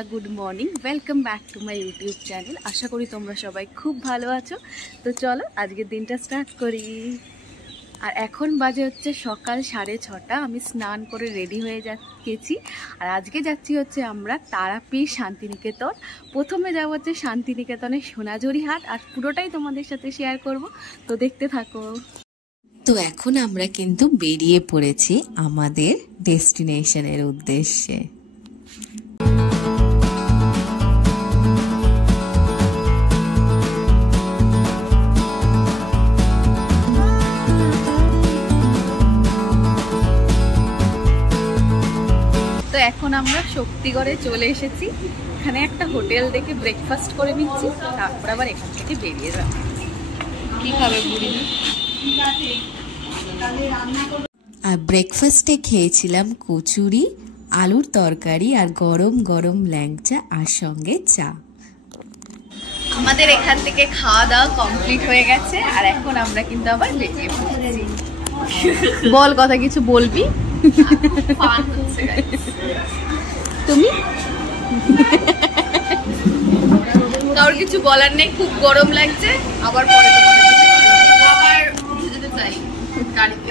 বন্ধুরা, good morning. Welcome back to my YouTube channel. আশা করি তোমরা সবাই খুব ভালো আছো। তো চলো আজকের দিনটা স্টার্ট করি। আর এখন বাজে হচ্ছে সকাল 6:30। আমি স্নান করে রেডি হয়ে গেছি। আর আজকে যাচ্ছি হচ্ছে আমরা তারাপীঠ শান্তিনিকেতন। প্রথমে যাবো হচ্ছে শান্তিনিকেতনের সোনাঝুরি হাট, আর পুরোটাই তোমাদের সাথে শেয়ার করব। তো দেখতে থাকো। তো এখন আমরা কিন্তু বেরিয়ে পড়েছি আমাদের ডেস্টিনেশনের উদ্দেশ্যে। তো এখন আমরা শক্তিগড়ে চলে এসেছি। এখানে একটা হোটেল দেখে ব্রেকফাস্ট করে নিচ্ছি, তারপর আবার এখান থেকে বেরিয়ে যাবো। কি খাবে বুড়ি? আর ব্রেকফাস্টে খেয়েছিলাম কচুরি, আলুর তরকারি আর গরম গরম ল্যাংচা আর সঙ্গে চা। আমাদের এখান থেকে খাওয়া দাওয়া কমপ্লিট হয়ে গেছে, আর এখন আমরা কিন্তু আবার বেরিয়ে পড়েছি। বল, কথা কিছু বলবি? তুমি? কারোর কিছু বলার নেই, খুব গরম লাগছে। আবার পরে যেতে চাই গাড়িতে।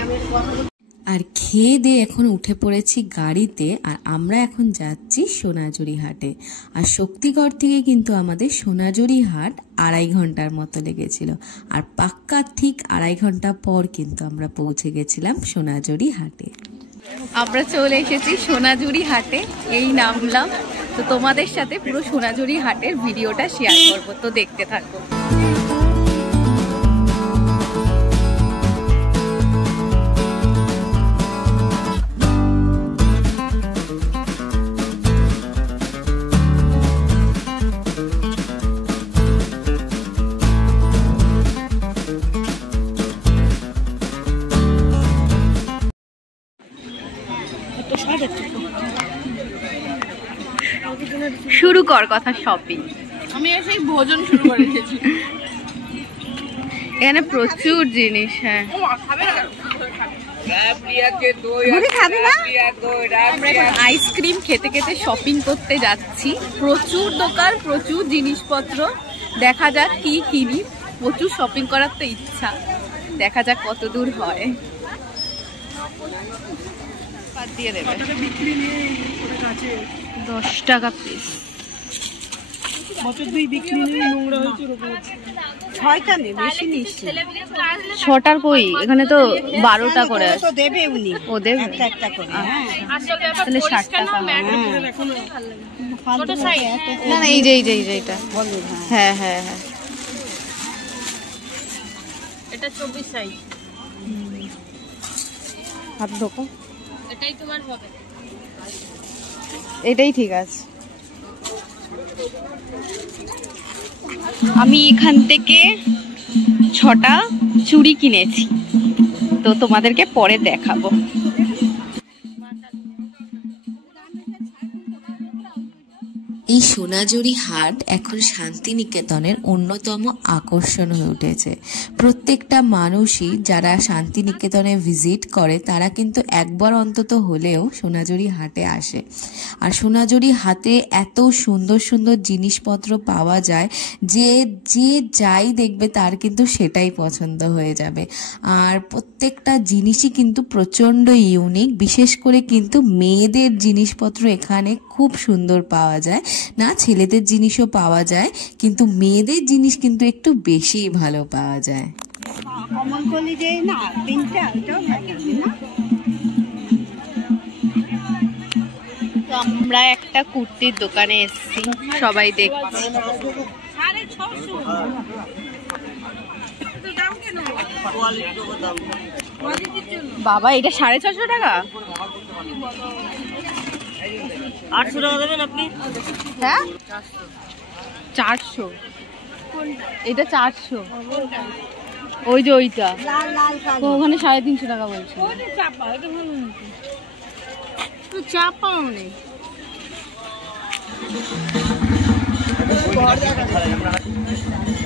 আর খেয়ে দিয়ে এখন উঠে পড়েছি গাড়িতে, আর আমরা এখন যাচ্ছি সোনাঝুরি হাটে। আর শক্তিগড় থেকে কিন্তু আমাদের সোনাঝুরি হাট 2.5 ঘন্টার মতো লেগেছিল। আর পাক্কা ঠিক 2.5 ঘন্টা পর কিন্তু আমরা পৌঁছে গেছিলাম সোনাঝুরি হাটে। আমরা চলে এসেছি সোনাঝুরি হাটে, এই নামলাম। তো তোমাদের সাথে পুরো সোনাঝুরি হাটের ভিডিওটা শেয়ার করবো, তো দেখতে থাকো। শুরু কর কথা, শপিং। আমি এসে ভোজন শুরু করে দিয়েছি। এখানে প্রচুর জিনিস। হ্যাঁ, আইসক্রিম খেতে খেতে শপিং করতে যাচ্ছি। প্রচুর দোকান, প্রচুর জিনিসপত্র। দেখা যাক কি কিনি। প্রচুর শপিং করার তো ইচ্ছা, দেখা যাক কত দূর হয়। দিয়ে দেবে 10 টাকা পিস। ছটার কই, এখানে তো 12টা করে দেবে উনি। ও দেবে তাহলে 60 টাকা। না না, এই যে এটা। হ্যাঁ হ্যাঁ হ্যাঁ, এটা 24 সাইজ। হাত ধোকো, এটাই তোমার হবে। এটাই ঠিক আছে। আমি এখান থেকে 6টা চুড়ি কিনেছি, তো তোমাদেরকে পরে দেখাবো। এই সোনাঝুরি হাট এখন শান্তিনিকেতনের অন্যতম আকর্ষণ হয়ে উঠেছে। প্রত্যেকটা মানুষই যারা শান্তিনিকেতনে ভিজিট করে তারা কিন্তু একবার অন্তত হলেও সোনাঝুরি হাটে আসে। আর সোনাঝুরি হাটে এত সুন্দর সুন্দর জিনিসপত্র পাওয়া যায় যে যাই দেখবে তার কিন্তু সেটাই পছন্দ হয়ে যাবে। আর প্রত্যেকটা জিনিসই কিন্তু প্রচণ্ড ইউনিক। বিশেষ করে কিন্তু মেয়েদের জিনিসপত্র এখানে খুব সুন্দর পাওয়া যায়। না, ছেলেদের জিনিসও পাওয়া যায়, কিন্তু মেয়েদের জিনিস কিন্তু একটু বেশি ভালো পাওয়া যায়। আমরা একটা কুর্তির দোকানে এসেছি, সবাই দেখছি। বাবা, এটা 650 টাকা। 800 টাকা দেবেন আপনি? হ্যাঁ, 400। এটা 400। ওই যে ওইটা ওখানে 350 টাকা বলছে। চাপাও নেই।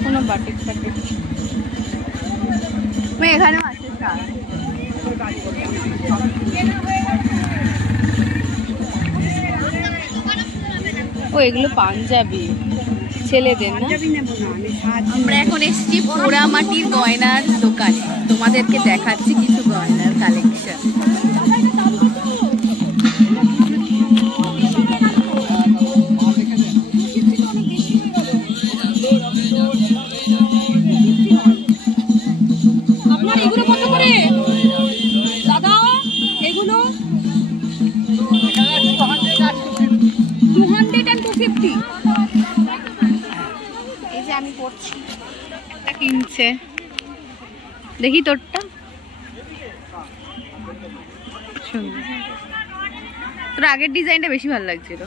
কোনো বাটিক টাটিক এখানে আছে। ও এগুলো পাঞ্জাবি ছেলেদের না। আমরা এখন এসেছি পোড়ামাটির গয়নার দোকানে, তোমাদেরকে দেখাচ্ছি কিছু গয়নার কালেকশন। আপনার এগুলো কত করে দাদা? এগুলো 200 and 250। এই যে আমি পড়ছি, একটা কিনছে, দেখি তোরটা। তোর আগের ডিজাইনটা বেশি ভালো লাগছিল।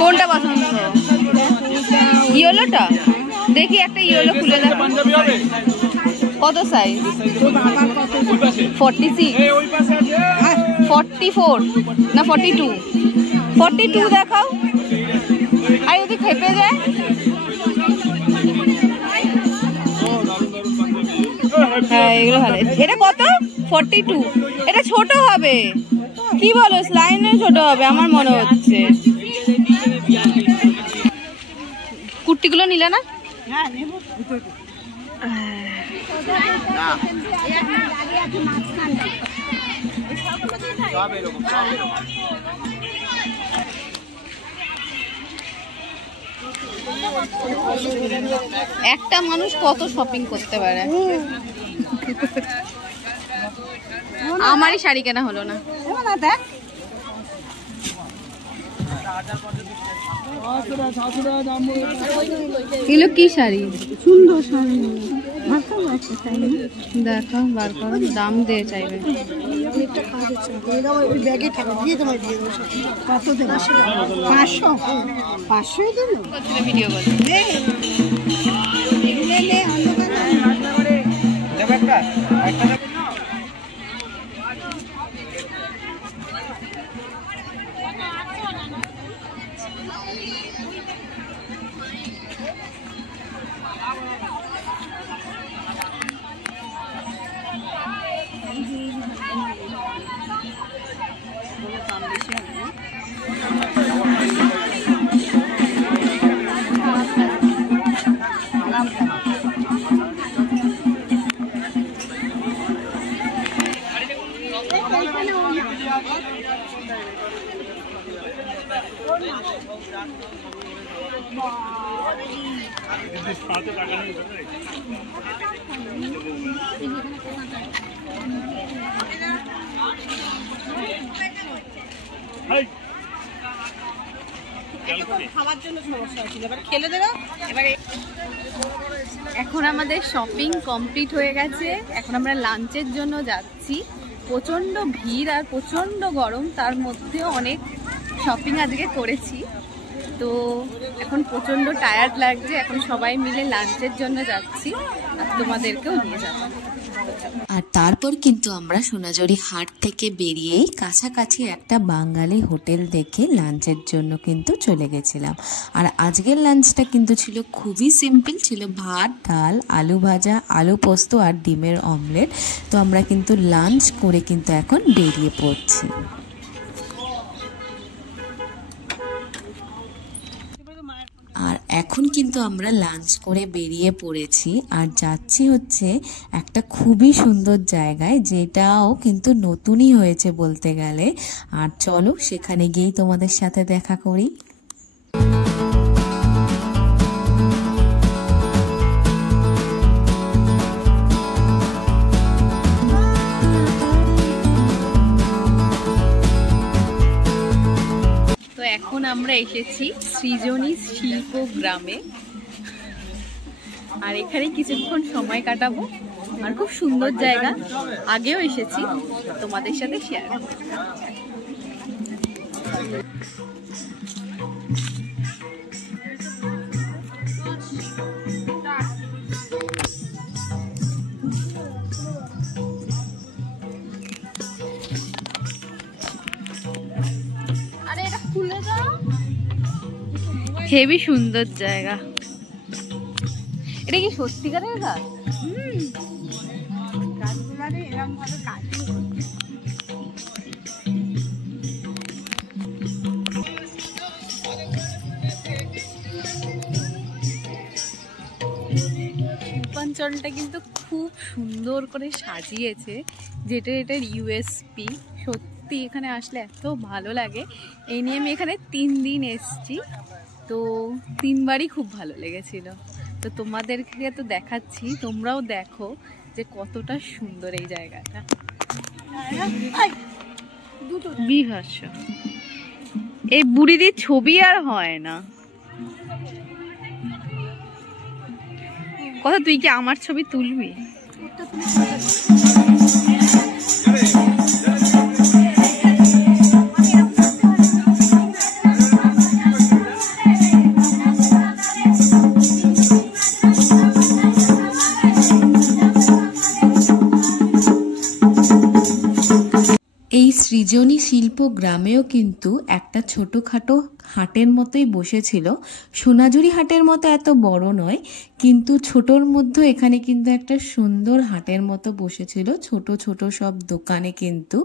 কোনটা পছন্দ? ইয়েলোটা দেখি, একটা ইয়েলো খুলে দেখ। কত সাইজ? 46, 44 না 42? 42 দেখাও। আর যদি খেপে যায়? হ্যাঁ এগুলো ভালো। এটা কত? 42। এটা ছোট হবে কি বলো? স্লাইনে ছোট হবে আমার মনে হচ্ছে। কুর্তিগুলো নিলে না? একটা মানুষ কত শপিং করতে পারে? আমারই শাড়ি কেনা হলো না। দেখ এগুলো কি শাড়ি? সুন্দর শাড়ি, দেখো বার করো, দাম দিয়ে চাইবে। ভিডিও করো। এখন আমাদের শপিং কমপ্লিট হয়ে গেছে। এখন আমরা লাঞ্চের জন্য যাচ্ছি। প্রচন্ড ভিড় আর প্রচন্ড গরম, তার মধ্যেও অনেক শপিং আজকে করেছি। তো এখন প্রচন্ড টায়ার্ড লাগছে। এখন সবাই মিলে লাঞ্চের জন্য যাচ্ছি আর তোমাদেরকেও নিয়ে যাবো। আর তারপর কিন্তু আমরা সোনাঝুরি হাট থেকে বেরিয়েই কাছাকাছি একটা বাঙালি হোটেল দেখে লাঞ্চের জন্য কিন্তু চলে গেছিলাম। আর আজকের লাঞ্চটা কিন্তু ছিল খুবই সিম্পল, ছিল ভাত, ডাল, আলু ভাজা, আলু পোস্ত আর ডিমের অমলেট। তো আমরা কিন্তু লাঞ্চ করে কিন্তু এখন বেরিয়ে পড়ছি। আর এখন কিন্তু আমরা লাঞ্চ করে বেরিয়ে পড়েছি আর যাচ্ছি হচ্ছে একটা খুবই সুন্দর জায়গায়, যেটাও কিন্তু নতুনই হয়েছে বলতে গেলে। আর চলো সেখানে গিয়েই তোমাদের সাথে দেখা করি। এখন আমরা এসেছি সৃজনী শিল্প গ্রামে, আর এখানে কিছুক্ষণ সময় কাটাবো। আর খুব সুন্দর জায়গা, আগেও এসেছি, তোমাদের সাথে শেয়ার করব। খুলে দাও। হেবি সুন্দর জায়গা। এটা কি সত্যিকারের গাছ? গাছগুলারে এরকম ভাবে কাটিং করছে। শিল্পাঞ্চলটা কিন্তু খুব সুন্দর করে সাজিয়েছে, যেটা এটার ইউএসপি। সত্যি এখানে আসলে এত ভালো লাগে। এই নিয়ে আমি এখানে 3 দিন এসছি, তো 3 বারই খুব ভালো লেগেছিল। তো তোমাদেরকে তো দেখাচ্ছি, তোমরাও দেখো যে কতটা সুন্দর এই জায়গাটা। বিভৎস। এই বুড়িদির ছবি আর হয় না। কথা, তুই কি আমার ছবি তুলবি? এই সৃজনী শিল্প গ্রামেও কিন্তু একটা ছোটখাটো হাটের মতোই বসেছিল। সোনাঝুরি হাটের মতো এত বড় নয়, কিন্তু ছোটর মধ্যে এখানে কিন্তু একটা সুন্দর হাটের মতো বসেছিল। ছোট ছোট সব দোকানে কিন্তু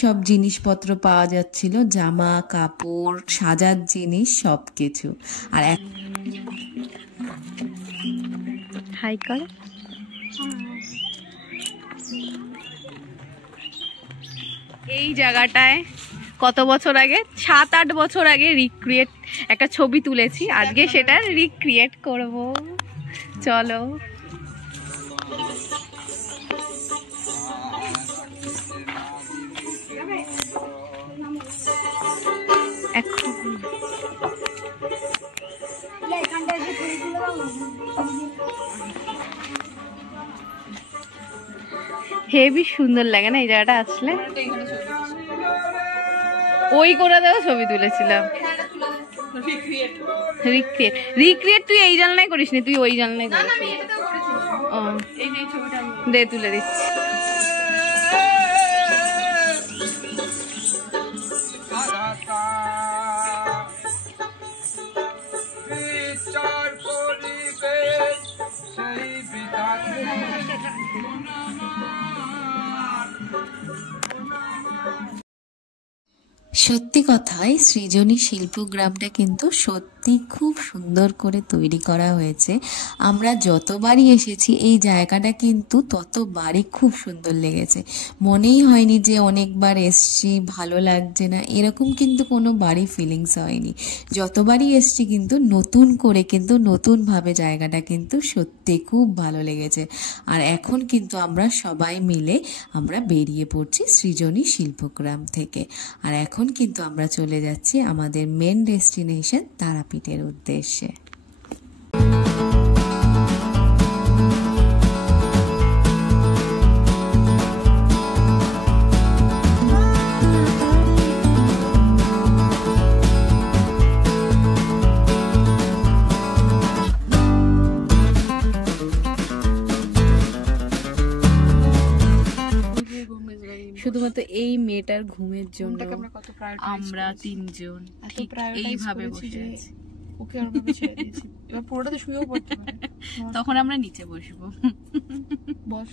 সব জিনিসপত্র পাওয়া যাচ্ছিল, জামা কাপড়, সাজার জিনিস, সব কিছু। আর হাই কর। এই জায়গাটায় কত বছর আগে, 7-8 বছর আগে রিক্রিয়েট একটা ছবি তুলেছি। আজকে সেটা রিক্রিয়েট করব, চলো। হেবি সুন্দর লাগে না এই জায়গাটা আসলে? ওই করে দেওয়া ছবি তুলেছিলাম। রিক্রিয়েট তুই এই জানলাই করিস নি, তুই ওই জানলাই করিস। ও দে, তুলে দিচ্ছি। সত্যি কথাই সৃজনী শিল্পগ্রামটা কিন্তু সত্যি খুব সুন্দর করে তৈরি করা হয়েছে। আমরা যতবারই এসেছি এই জায়গাটা কিন্তু ততবারই খুব সুন্দর লেগেছে। মনেই হয়নি যে অনেকবার এসছি ভালো লাগছে না, এরকম কিন্তু কোনো বাড়ি ফিলিংস হয়নি। যতবারই এসছি কিন্তু নতুন করে, কিন্তু নতুনভাবে জায়গাটা কিন্তু সত্যি খুব ভালো লেগেছে। আর এখন কিন্তু আমরা সবাই মিলে আমরা বেরিয়ে পড়ছি সৃজনী শিল্পগ্রাম থেকে। আর এখন কিন্তু আমরা চলে যাচ্ছি আমাদের মেন ডেস্টিনেশন তারাপীঠের উদ্দেশ্যে। শুধুমাত্র এই মেয়েটার ঘুমের জন্য আমরা 3 জন ঠিক এইভাবে বসে আছি। ওকে আর ভাবে ছেড়ে দিয়েছি, এবার পুরোটাতে শুয়েও পড়তে পারে। তখন আমরা নিচে বসবো। বস।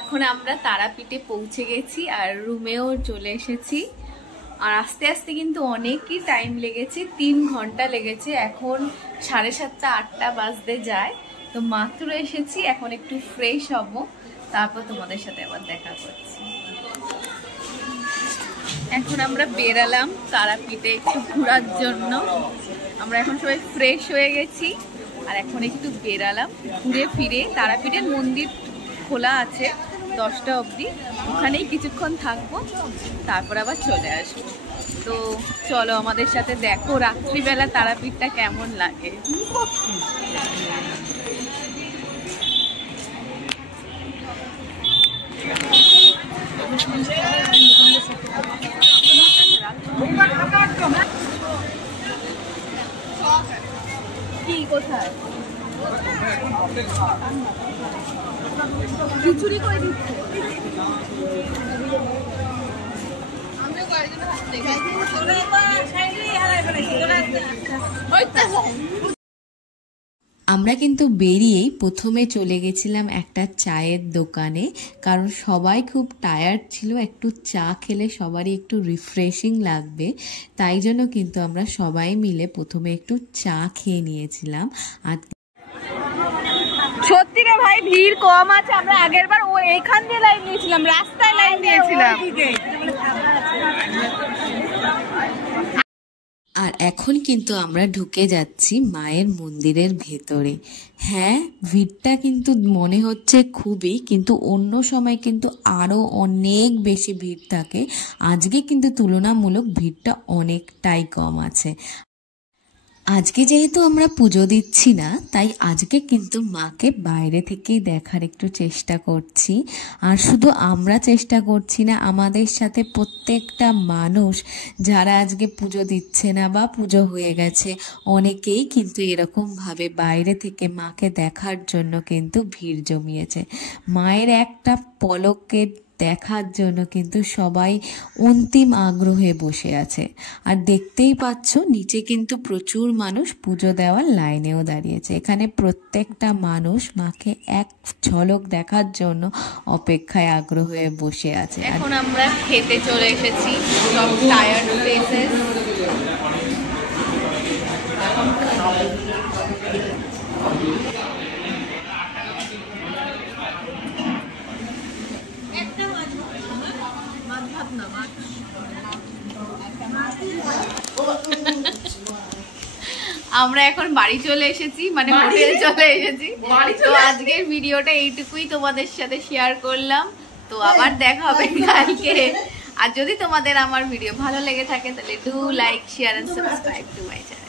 এখন আমরা তারাপীঠে পৌঁছে গেছি আর রুমেও চলে এসেছি। আর আস্তে আস্তে কিন্তু অনেকই টাইম লেগেছে, 3 ঘন্টা লেগেছে। এখন 7:30-8টা বাজতে যায়। তো মাত্র এসেছি, এখন একটু ফ্রেশ হব, তারপর তোমাদের সাথে আবার দেখা করছি। এখন আমরা বেরালাম তারাপীঠে একটু ঘোরার জন্য। আমরা এখন সবাই ফ্রেশ হয়ে গেছি আর এখন একটু বেরালাম ঘুরে ফিরে। তারাপীঠের মন্দির খোলা আছে 10টা অবধি, ওখানেই কিছুক্ষণ থাকবো, তারপর আবার চলে আসবো। তো চলো আমাদের সাথে দেখো রাত্রিবেলা তারাপীঠটা কেমন লাগে। কি কোথায় খিচুড়ি করে দিচ্ছে। আমরা কিন্তু বেরিয়েই প্রথমে চলে গেছিলাম একটা চায়ের দোকানে, কারণ সবাই খুব টায়ার্ড ছিল, একটু চা খেলে সবারই একটু রিফ্রেশিং লাগবে। তাই জন্য কিন্তু আমরা সবাই মিলে প্রথমে একটু চা খেয়ে নিয়েছিলাম। আর সত্যি রে ভাই ভিড় কম আছে। আমরা আগের বার ও এইখান দিয়ে লাইন দিয়েছিলাম, রাস্তায় লাইন দিয়েছিলাম। আর এখন কিন্তু আমরা ঢুকে যাচ্ছি মায়ের মন্দিরের ভেতরে। হ্যাঁ, ভিড়টা কিন্তু মনে হচ্ছে খুবই, কিন্তু অন্য সময় কিন্তু আরও অনেক বেশি ভিড় থাকে। আজকে কিন্তু তুলনামূলক ভিড়টা অনেকটাই কম আছে। আজকে যেহেতু আমরা পুজো দিচ্ছি না, তাই আজকে কিন্তু মাকে বাইরে থেকেই দেখার একটু চেষ্টা করছি। আর শুধু আমরা চেষ্টা করছি না, আমাদের সাথে প্রত্যেকটা মানুষ যারা আজকে পুজো দিচ্ছে না বা পুজো হয়ে গেছে, অনেকেই কিন্তু এরকমভাবে বাইরে থেকে মাকে দেখার জন্য কিন্তু ভিড় জমিয়েছে। মায়ের একটা পলকে দেখার জন্য কিন্তু সবাই অন্তিম আগ্রহে বসে আছে। আর দেখতেই পাচ্ছ নিচে কিন্তু প্রচুর মানুষ পুজো দেওয়ার লাইনেও দাঁড়িয়েছে। এখানে প্রত্যেকটা মানুষ মাকে এক ঝলক দেখার জন্য অপেক্ষায় আগ্রহ হয়ে বসে আছে। এখন আমরা খেতে চলে এসেছি, সব টায়ার্ড ফেসেস। এখন আমরা এখন বাড়ি চলে এসেছি, মানে হোটেল চলে এসেছি। তো আজকের ভিডিওটা এইটুকুই তোমাদের সাথে শেয়ার করলাম। তো আবার দেখা হবে কালকে। আর যদি তোমাদের আমার ভিডিও ভালো লেগে থাকে তাহলে do like, share and subscribe to my channel.